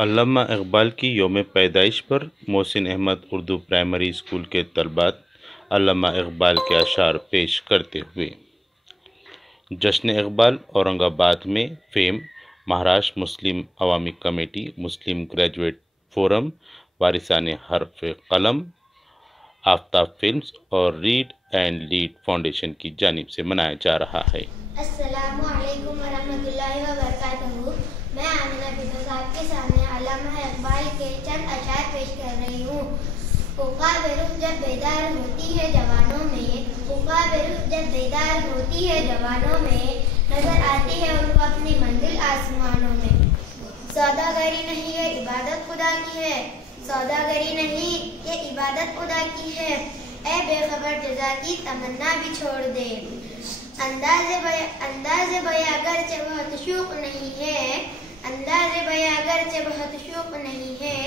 अल्लामा इकबाल की यौम पैदाइश पर मोहसिन अहमद उर्दू प्राइमरी स्कूल के तलबात अल्लामा इकबाल के अशार पेश करते हुए जश्न इकबाल औरंगाबाद में फेम, महाराष्ट्र मुस्लिम अवामी कमेटी, मुस्लिम ग्रेजुएट फोरम, वारिसान हर्फ कलम, आफ्ताब फिल्म्स और रीड एंड लीड फाउंडेशन की जानिब से मनाया जा रहा है। अस्सलामु अलैकुम वरहमतुल्लाहि वबरकातुहू। मैं आमिना बिबा साहब के सामने अल्लामा इकबाल के चंद अशार पेश कर रही हूँ। उक़ाब रुख़ जब बेदार होती है जवानों में, उक़ाब रुख़ जब बेदार होती है जवानों में, नजर आती है उनको अपनी मंजिल आसमानों में। सौदागरी नहीं ये इबादत खुदा की है, सौदागरी नहीं ये इबादत खुदा की है। ए बेखबर जज़ा की तमन्ना भी छोड़ दे। अंदाज़े बया अगरचे बहुत शौक नहीं है, अंदाज़े बया अगरचे बहुत शौक नहीं है,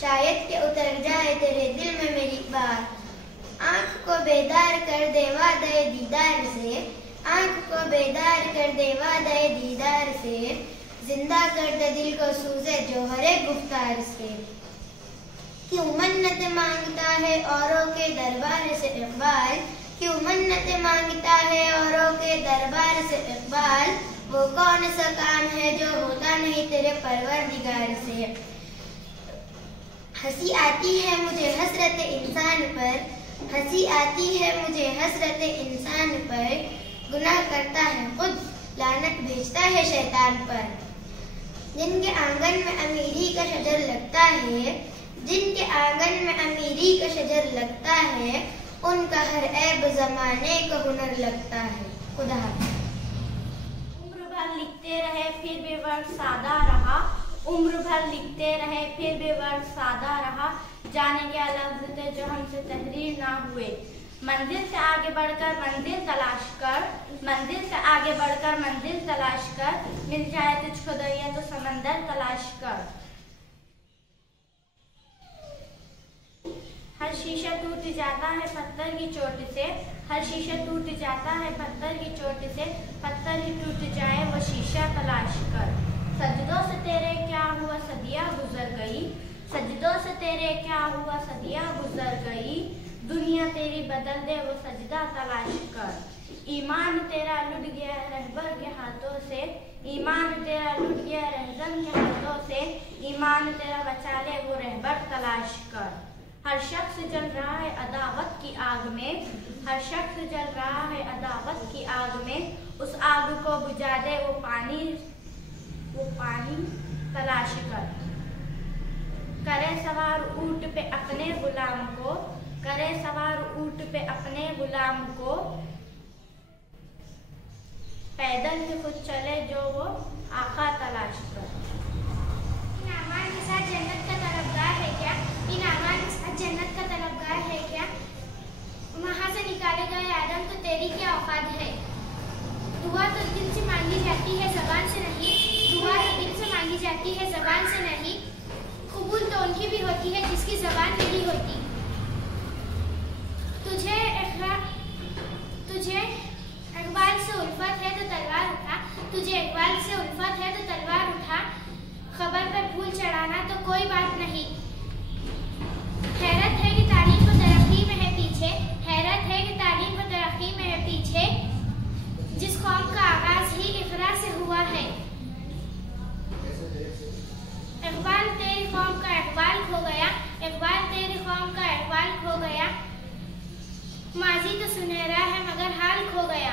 शायद के उतर जाए तेरे दिल में मेरी बात। आँख को बेदार कर दे वादे दीदार से, आँख को बेदार कर दे वादे दीदार से, जिंदा कर दे दिल को सूझे जोहरे गुफ्तार से। क्यों मन्नत मांगता है औरों के दरबार से इकबाल, क्यों मन्नत मांगता है औरों के दरबार से इकबाल, वो कौन सा काम है जो होता नहीं तेरे परवरदिगार से। हंसी आती है मुझे हसरत इंसान पर, हंसी आती है मुझे हसरत इंसान पर, गुनाह करता है खुद लानत भेजता है शैतान पर। जिनके आंगन में अमीरी का शजर लगता है, जिनके आंगन में अमीरी का शजर लगता है, उनका हर ऐब जमाने को हुनर लगता है। खुदा उम्र भर लिखते रहे फिर भी वर्ड सादा रहा, उम्र भर लिखते रहे फिर भी वर्ड सादा रहा, जाने क्या लफ्ज़ थे जो हमसे तहरीर ना हुए। मंजिल से आगे बढ़कर मंजिल तलाश कर, मंजिल से आगे बढ़कर मंजिल तलाश कर, मिल जाए तुझको दरिया तो समंदर तलाश कर। हर शीशा टूट जाता है पत्थर की चोट से, हर शीशा टूट जाता है पत्थर की चोट से, पत्थर ही टूट जाए वो शीशा तलाश कर। सजदों से तेरे क्या हुआ सदियां गुजर गई, सजदों से तेरे क्या हुआ सदियां गुजर गई, दुनिया तेरी बदल दे वो सजदा तलाश कर। ईमान तेरा लुट गया रहबर के हाथों से, ईमान तेरा लुट गया रहबर के हाथों से, ईमान तेरा बचा ले वो रहबर तलाश कर। हर शख्स जल रहा है अदावत की आग में, हर शख्स जल रहा है अदावत की आग में, उस आग को बुझा दे वो पानी तलाश कर। करे सवार ऊंट पे अपने गुलाम को, करे सवार ऊंट पे अपने गुलाम को, पैदल ही खुद चले जो वो आका तलाश कर। इन आमान के साथ जन्नत का तलबगार है क्या, इन आमान के साथ जन्नत का तलबगार है क्या, वहाँ से निकाले गए आदम तो तेरी क्या औकात है। दुआ तो दिल से मांगी जाती है ज़बान से नहीं, दुआ तो दिल से मांगी जाती है ज़बान से नहीं, कबूल तो उनकी भी होती है जिसकी ज़बान नहीं होती। तुझे इकबाल से उल्फत है तो तलवार उठा, तुझे इकबाल से उल्फत है तो तलवार उठा, खबर पे फूल चढ़ाना तो कोई बात नहीं। हैरत है कि तालीम को तरक्की में है पीछे, हैरत है कि तालीम को तरक्की में है पीछे, जिस कौम का आगाज ही इकरा से हुआ है। इकबाल तेरी कौम का इकबाल खो गया, इकबाल तेरी कौम का इकबाल खो गया, माजी तो सुनहरा है मगर हाल खो गया।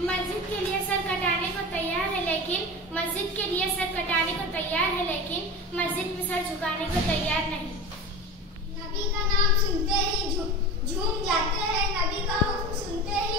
मस्जिद के लिए सर कटाने को तैयार है लेकिन, मस्जिद के लिए सर कटाने को तैयार है लेकिन, मस्जिद में सर झुकाने को तैयार नहीं। नबी का नाम सुनते ही झूम जाते हैं, नबी का हुक्म सुनते ही